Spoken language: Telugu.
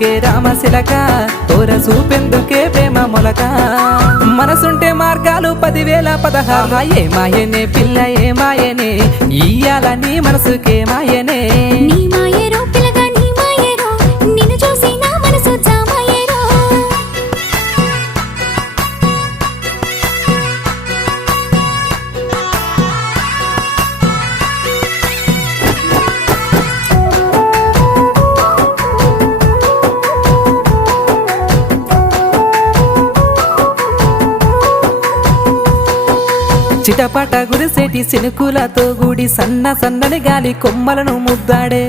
చూపెందుకే రామశిలక తోర చూపెందుకే ప్రేమ మొలక మనసుంటే మార్గాలు 10,016 ఏ మాయనే పిల్ల ఏ మాయనే ఇయ్యాల నీ మనసుకే మాయనే నీ మాయరో పిల్లగా నీ మాయరో నిన్ను చూసి నా మనసు జామాయరో చిటపట గురిసేటి సినుకులతో గుడి సన్నని గాలి కొమ్మలను ముద్దాడే